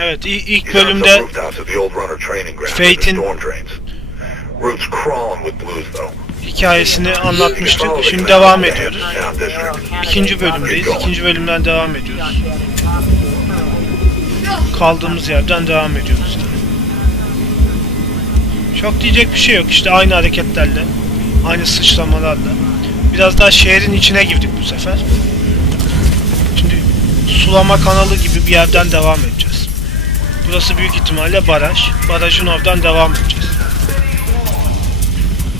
Evet ilk bölümde rooftops at the old runner training ground Fate'in- with the storm drains. Route's crawling with blues though. hikayesini anlatmıştık. Şimdi devam ediyoruz. İkinci bölümdeyiz. İkinci bölümden devam ediyoruz. Kaldığımız yerden devam ediyoruz. Çok diyecek bir şey yok. İşte aynı hareketlerle, aynı sıçramalarla. Biraz daha şehrin içine girdik bu sefer. Şimdi sulama kanalı gibi bir yerden devam edeceğiz. Burası büyük ihtimalle baraj. Barajın oradan devam edeceğiz.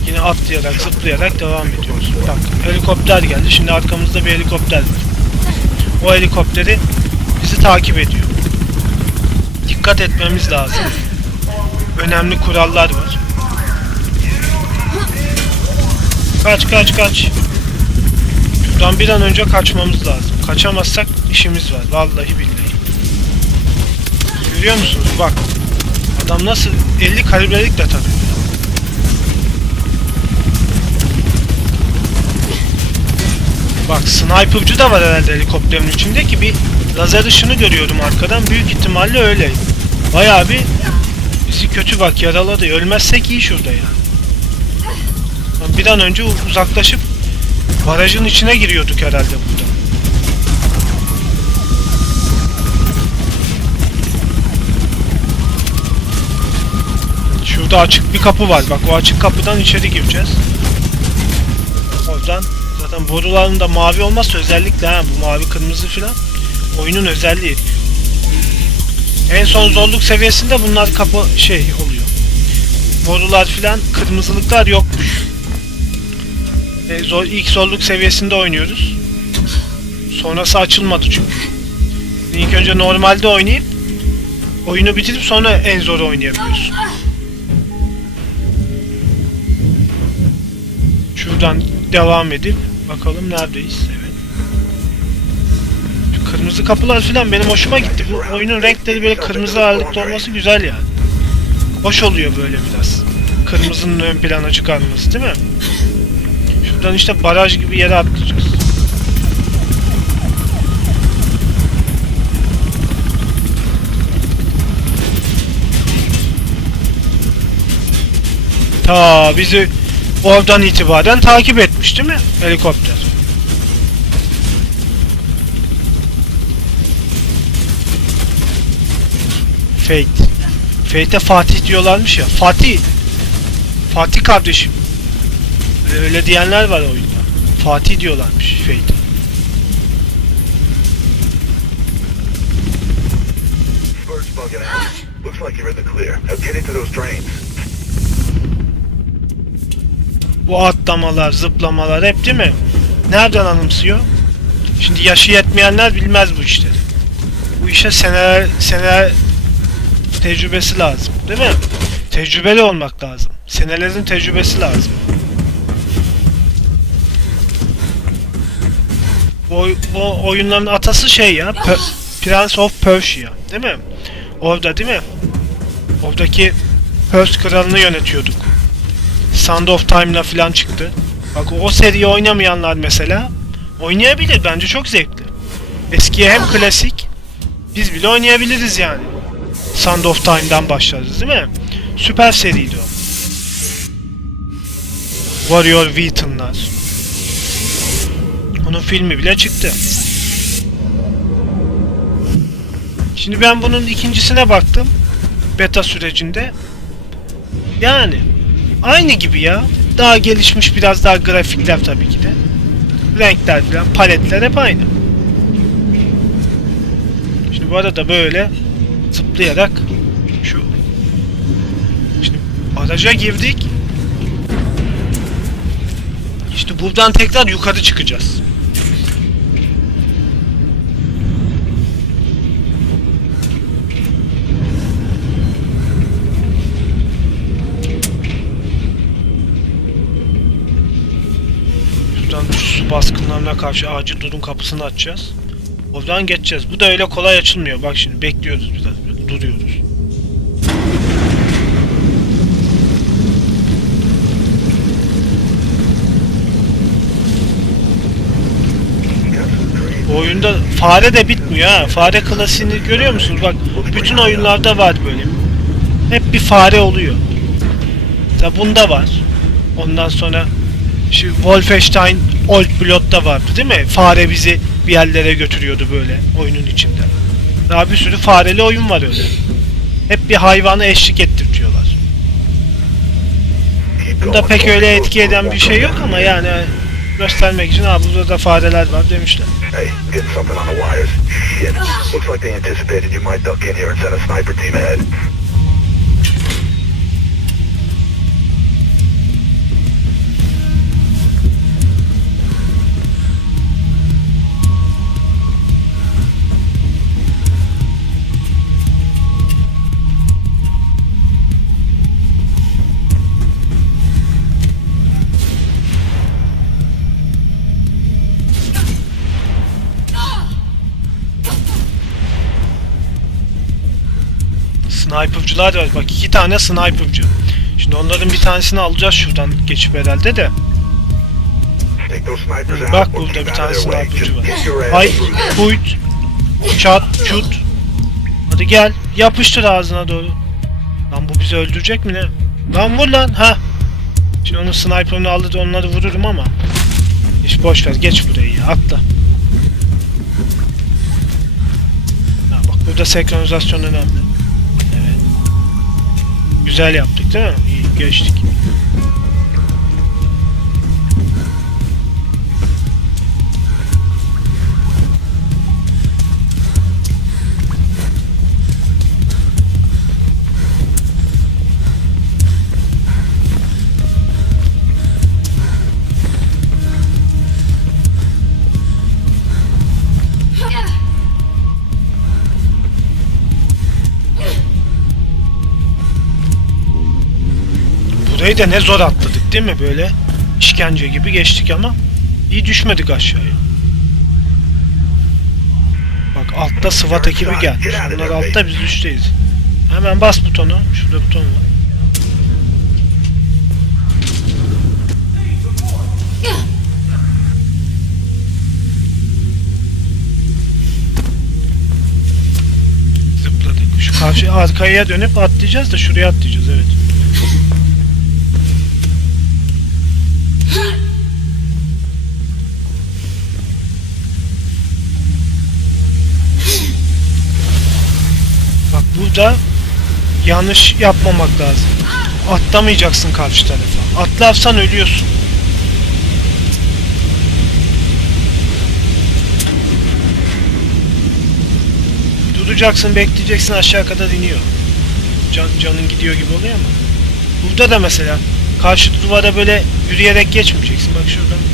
Yine atlayarak, zıplayarak devam ediyoruz. Bak, helikopter geldi. Şimdi arkamızda bir helikopter var. O helikopteri bizi takip ediyor. Dikkat etmemiz lazım. Önemli kurallar var. Kaç kaç kaç. Şuradan bir an önce kaçmamız lazım. Kaçamazsak işimiz var. Vallahi billahi. Görüyor musunuz? Bak. Adam nasıl 50 kalibrelikle tarıyor. Bak sniper'cı da var herhalde helikopterin içinde ki bir lazer ışını görüyorum arkadan. Büyük ihtimalle öyle. Bayağı bir bizi kötü bak yaraladı. Ölmezsek iyi şurada ya. Bir an önce uzaklaşıp barajın içine giriyorduk herhalde burada. Açık bir kapı var. Bak o açık kapıdan içeri gireceğiz. Oradan zaten boruların da mavi olmazsa özellikle ha bu mavi kırmızı filan oyunun özelliği. En son zorluk seviyesinde bunlar kapı şey oluyor. Borular filan kırmızılıklar yokmuş. E, zor, ilk zorluk seviyesinde oynuyoruz. Sonrası açılmadı çünkü. İlk önce normalde oynayıp oyunu bitirip sonra en zor oynayabiliyorsun. Şuradan devam edip bakalım neredeyiz. Evet. Şu kırmızı kapılar falan benim hoşuma gitti. Bu oyunun renkleri böyle kırmızı ağırlıklı olması güzel yani. Hoş oluyor böyle biraz. Kırmızının ön plana çıkarması değil mi? Şuradan işte baraj gibi yere atlayacağız. Ta bizi oradan itibaren takip etmiş değil mi helikopter? Fate. Fate'e Fatih diyorlarmış ya. Fatih. Fatih kardeşim. Öyle diyenler var oyunda. Fatih diyorlarmış out. Looks like you're in the clear. Now get into those drains. Bu atlamalar, zıplamalar hep değil mi? Nereden anımsıyor? Şimdi yaşı yetmeyenler bilmez bu işleri. Bu işe seneler, seneler tecrübesi lazım. Değil mi? Tecrübeli olmak lazım. Senelerin tecrübesi lazım. Bu, bu oyunların atası şey ya. Pe- Prince of Persia. Değil mi? Orada değil mi? Oradaki Pers kralını yönetiyorduk. Sound of Time'la falan çıktı. Bak o seriyi oynamayanlar mesela oynayabilir bence çok zevkli. Eskiye hem klasik biz bile oynayabiliriz yani. Sound of Time'dan başlarız değil mi? Süper seriydi o. Warrior Wheaton'lar. Onun filmi bile çıktı. Şimdi ben bunun ikincisine baktım. Beta sürecinde. Yani aynı gibi ya. Daha gelişmiş biraz daha grafikler tabii ki de. Renkler falan, paletler hep aynı. Şimdi bu arada böyle zıplayarak şu Şimdi araca girdik. İşte buradan tekrar yukarı çıkacağız. Su baskınlarına karşı acil durum kapısını açacağız. Oradan geçeceğiz. Bu da öyle kolay açılmıyor. Bak şimdi bekliyoruz biraz. Duruyoruz. Oyunda fare de bitmiyor ha. Fare klasiğini görüyor musunuz? Bak bütün oyunlarda var böyle. Hep bir fare oluyor. Mesela bunda var. Ondan sonra şu Wolfenstein Old Blood'da vardı değil mi? Fare bizi bir yerlere götürüyordu böyle oyunun içinde. Daha bir sürü fareli oyun var öyle. Hep bir hayvanı eşlik ettirtiyorlar. Bunda pek öyle etki eden bir şey yok ama yani göstermek için ha burada da fareler var demişler. Hey. Sniper'cılar var. Bak iki tane sniper'cı. Şimdi onların bir tanesini alacağız şuradan geçip herhalde de. Bak burada bir tane sniper'cı var. Ay, kuyt, çat, çut. Hadi gel, yapıştır ağzına doğru. Lan bu bizi öldürecek mi ne? Lan vur lan, ha. Şimdi onun sniper'ını alır da onları vururum ama. Hiç boş ver, geç burayı ya, atla. Ha bak burada senkronizasyon önemli. Güzel yaptık değil mi? İyi, geçtik. Burayı da ne zor atladık değil mi böyle? İşkence gibi geçtik ama iyi düşmedik aşağıya. Bak altta SWAT ekibi gelmiş. Bunlar altta biz üstteyiz. Hemen bas butonu. Şurada buton var. Zıpladık. Şu karşı arkaya dönüp atlayacağız da şuraya atlayacağız evet. Burada yanlış yapmamak lazım. Atlamayacaksın karşı tarafa. Atlarsan ölüyorsun. Duracaksın, bekleyeceksin aşağı kadar iniyor. Can, canın gidiyor gibi oluyor ama. Burada da mesela karşı duvara böyle yürüyerek geçmeyeceksin. Bak şuradan.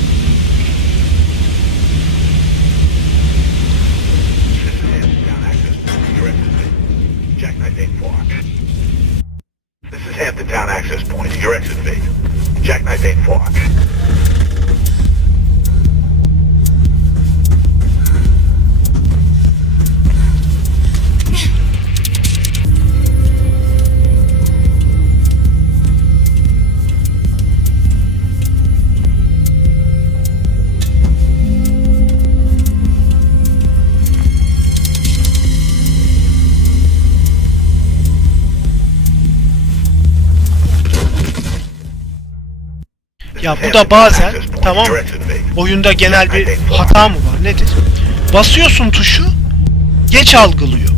This is Hampton Town Access Point. Your exit is vacant. Jack 8-4. Ya bu da bazen tamam oyunda genel bir hata mı var nedir? Basıyorsun tuşu geç algılıyor.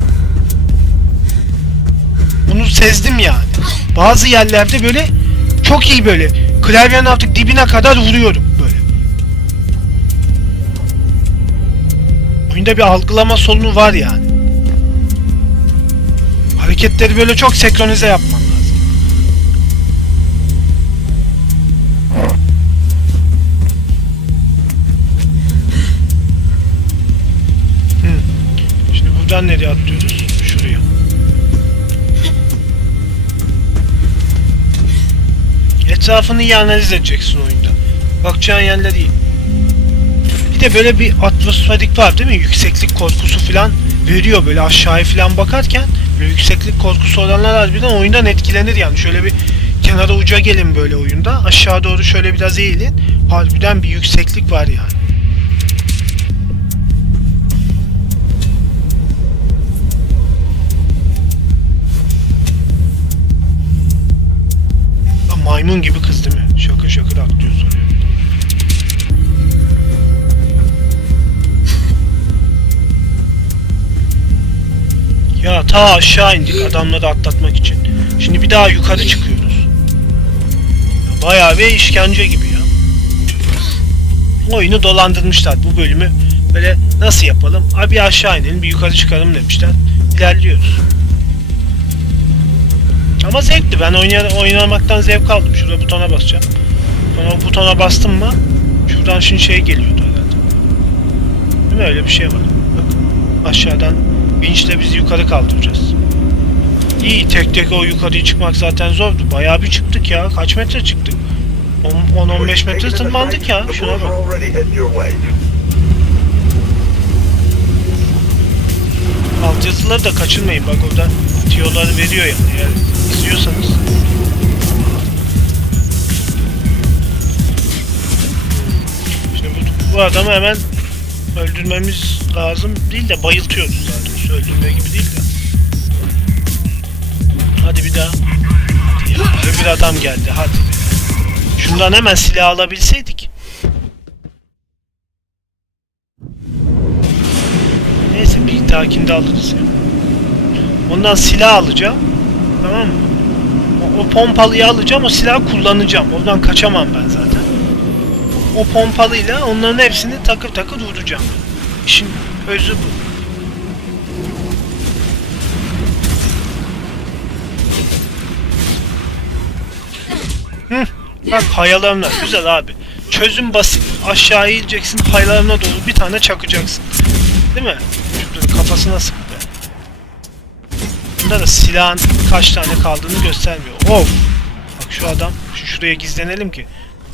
Bunu sezdim yani. Bazı yerlerde böyle çok iyi böyle klavyenin artık dibine kadar vuruyorum böyle. Oyunda bir algılama sorunu var yani. Hareketleri böyle çok senkronize yapman buradan nereye atlıyoruz? Şuraya. Etrafını iyi analiz edeceksin oyunda. Bakacağın yerler iyi. Bir de böyle bir atmosferik var değil mi? Yükseklik korkusu falan veriyor böyle aşağıya falan bakarken böyle yükseklik korkusu olanlar harbiden oyundan etkilenir yani. Şöyle bir kenara uca gelin böyle oyunda. Aşağı doğru şöyle biraz eğilin. Harbiden bir yükseklik var yani. Maymun gibi kız değil mi? Şakır şakır atlıyor soruyor. Ya ta aşağı indik adamları atlatmak için. Şimdi bir daha yukarı çıkıyoruz. Ya Bayağı bir işkence gibi ya. Oyunu dolandırmışlar bu bölümü. Böyle nasıl yapalım? Abi aşağı inelim bir yukarı çıkalım demişler. İlerliyoruz. Ama zevkli. Ben oynay oynamaktan zevk aldım. Şurada butona basacağım. Sonra o butona bastım mı şuradan şimdi şey geliyordu herhalde. Değil mi? Öyle bir şey var. Bak aşağıdan vinçle bizi yukarı kaldıracağız. İyi tek tek o yukarıya çıkmak zaten zordu. Bayağı bir çıktık ya. Kaç metre çıktık? 10-15 metre tırmandık ya. Şuna bak. Altyazıları da kaçırmayın. Bak orada tiyoları veriyor yani. Eğer izliyorsanız. Şimdi bu, bu adamı hemen öldürmemiz lazım değil de bayıltıyoruz zaten. Öldürme gibi değil de. Hadi bir daha. Hadi ya. Öbür adam geldi. Hadi. Şundan hemen silah alabilseydik. Neyse bir dahakinde alırız ya. Ondan silah alacağım. Tamam mı? O, o pompalıyı alacağım, o silahı kullanacağım. Oradan kaçamam ben zaten. O pompalıyla onların hepsini takır takır vuracağım. İşin özü bu. Bak hayalarına. Güzel abi. Çözüm basit. Aşağı ineceksin, hayalarına doğru bir tane çakacaksın. Değil mi? Şurada kafasına sık Bunda da silahın kaç tane kaldığını göstermiyor. Of! Bak şu adam, şu şuraya gizlenelim ki.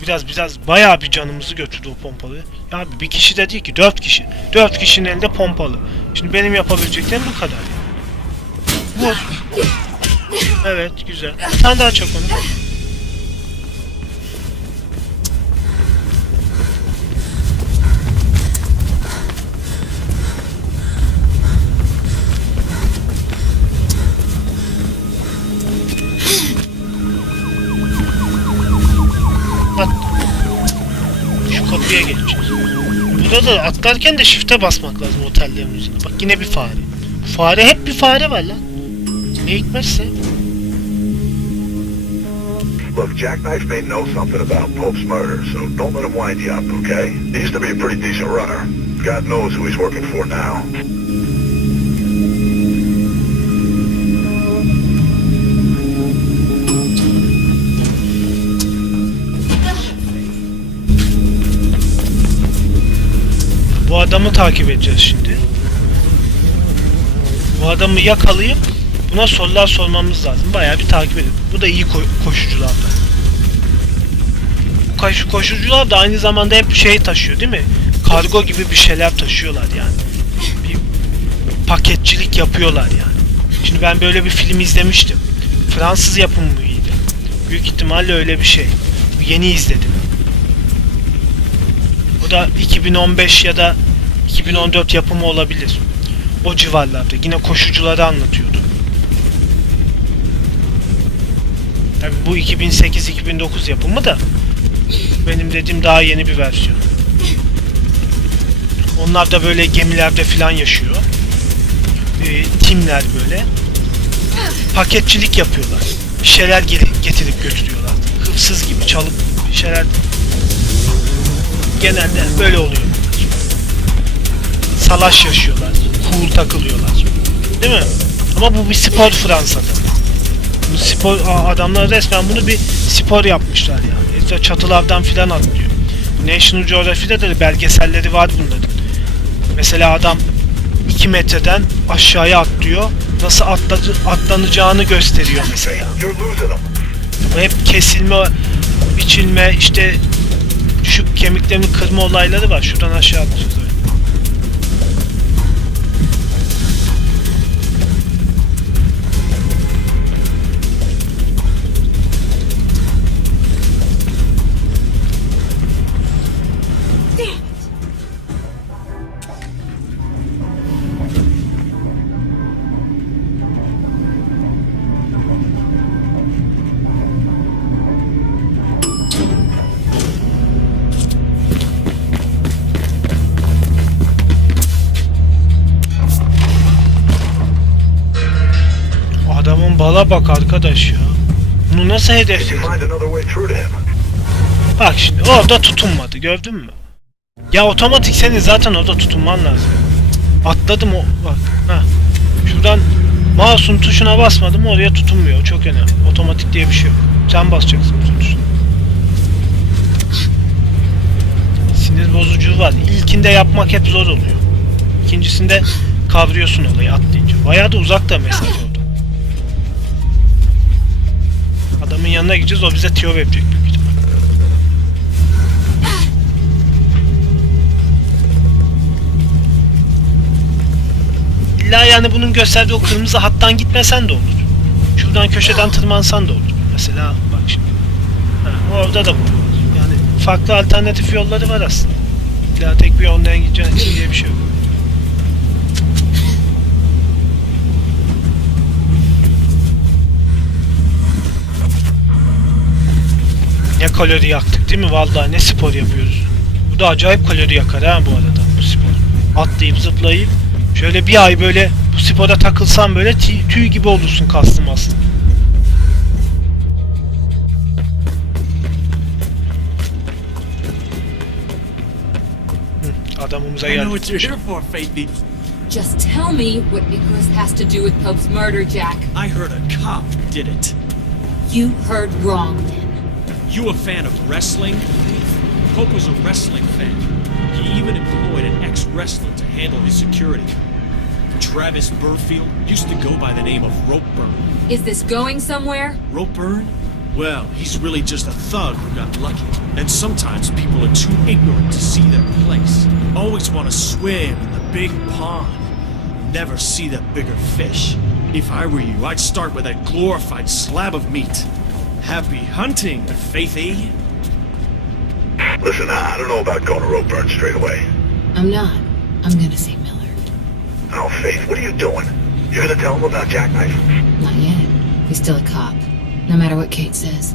Biraz biraz bayağı bir canımızı götürdü o pompalı. Ya bir kişi de değil ki, dört kişi. Dört kişinin elinde pompalı. Şimdi benim yapabileceklerim bu kadar. Vur. Evet, güzel. Tane daha çak onu. Burada da atlarken de shift'e basmak lazım otellerin üzerine. Bak yine bir fare. Fare hep bir fare var lan. Ne hikmetse. Look, Jackknife may know something about Pope's murder, so don't let him wind you up, okay? He used to be a pretty decent runner. God knows who he's working for now. Bu adamı takip edeceğiz şimdi. Bu adamı yakalayıp buna sorular sormamız lazım. Bayağı bir takip edin. Bu da iyi ko- koşuculardan. Bu koş- koşucular da aynı zamanda hep şey taşıyor değil mi? Kargo gibi bir şeyler taşıyorlar yani. Bir paketçilik yapıyorlar yani. Şimdi ben böyle bir film izlemiştim. Fransız yapımı mıydı? Büyük ihtimalle öyle bir şey. Yeni izledim. Da 2015 ya da 2014 yapımı olabilir. O civarlarda. Yine koşucuları anlatıyordu. Tabi bu 2008-2009 yapımı da benim dediğim daha yeni bir versiyon. Onlar da böyle gemilerde falan yaşıyor. Ee, timler böyle. Paketçilik yapıyorlar. Bir şeyler getirip götürüyorlar. Hırsız gibi çalıp şeyler genelde böyle oluyor. Salaş yaşıyorlar. Cool takılıyorlar. Değil mi? Ama bu bir spor Fransa'da. Bu spor adamlar resmen bunu bir spor yapmışlar yani. İşte çatılardan filan atlıyor. National Geographic'de de belgeselleri var bunların. Mesela adam 2 metreden aşağıya atlıyor. Nasıl atladı, atlanacağını gösteriyor mesela. Bu hep kesilme, biçilme, işte düşük kemiklerini kırma olayları var. Şuradan aşağı atıyoruz. Yeah. Arkadaş ya. Bunu nasıl hedefledin? Bak şimdi orada tutunmadı gördün mü? Ya otomatik senin zaten orada tutunman lazım. Atladım o bak. Ha. Şuradan mouse'un tuşuna basmadım oraya tutunmuyor. Çok önemli. Otomatik diye bir şey yok. Sen basacaksın bütün tuşuna. Sinir bozucu var. İlkinde yapmak hep zor oluyor. İkincisinde kavruyorsun olayı atlayınca. Bayağı da uzakta mesaj Adamın yanına gideceğiz o bize tiyo verecek. İlla yani bunun gösterdiği o kırmızı hattan gitmesen de olur. Şuradan köşeden tırmansan da olur. Mesela bak şimdi. Ha, orada da bu. Yani farklı alternatif yolları var aslında. İlla tek bir yoldan gideceğin için diye bir şey yok. Ne kalori yaktık değil mi? Vallahi ne spor yapıyoruz. Bu da acayip kalori yakar ha bu arada bu spor. Atlayıp zıplayıp şöyle bir ay böyle bu spora takılsan böyle tüy, tüy gibi olursun kastım aslında. Adamımıza I know geldik. what you're here for, Faithy. Just tell me what Icarus has to do with Pope's murder, Jack. I heard a cop did it. You heard wrong then. You a fan of wrestling? Pope was a wrestling fan. He even employed an ex-wrestler to handle his security. Travis Burfield used to go by the name of Ropeburn. Is this going somewhere? Ropeburn? Well, he's really just a thug who got lucky. And sometimes people are too ignorant to see their place. Always want to swim in the big pond. Never see the bigger fish. If I were you, I'd start with that glorified slab of meat. Happy hunting, Faithy. Listen, I don't know about going to Ropeburn straight away. I'm not. I'm gonna see Miller. Oh, Faith, what are you doing? You're gonna tell him about Jackknife? Not yet. He's still a cop. No matter what Kate says.